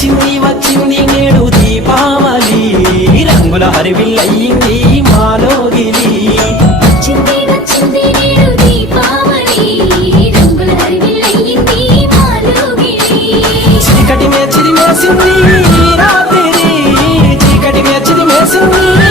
వచ్చింది వచ్చింది నేడు దీపావళి రంగుల హరివిల్లయింది మాలోగిలి వచ్చింది వచ్చింది నేడు దీపావళి రంగుల హరివిల్లయింది మాలోగిలి చీకటి మే చిరిమేసింది రాత్రి చీకటి మే చిరిమేసింది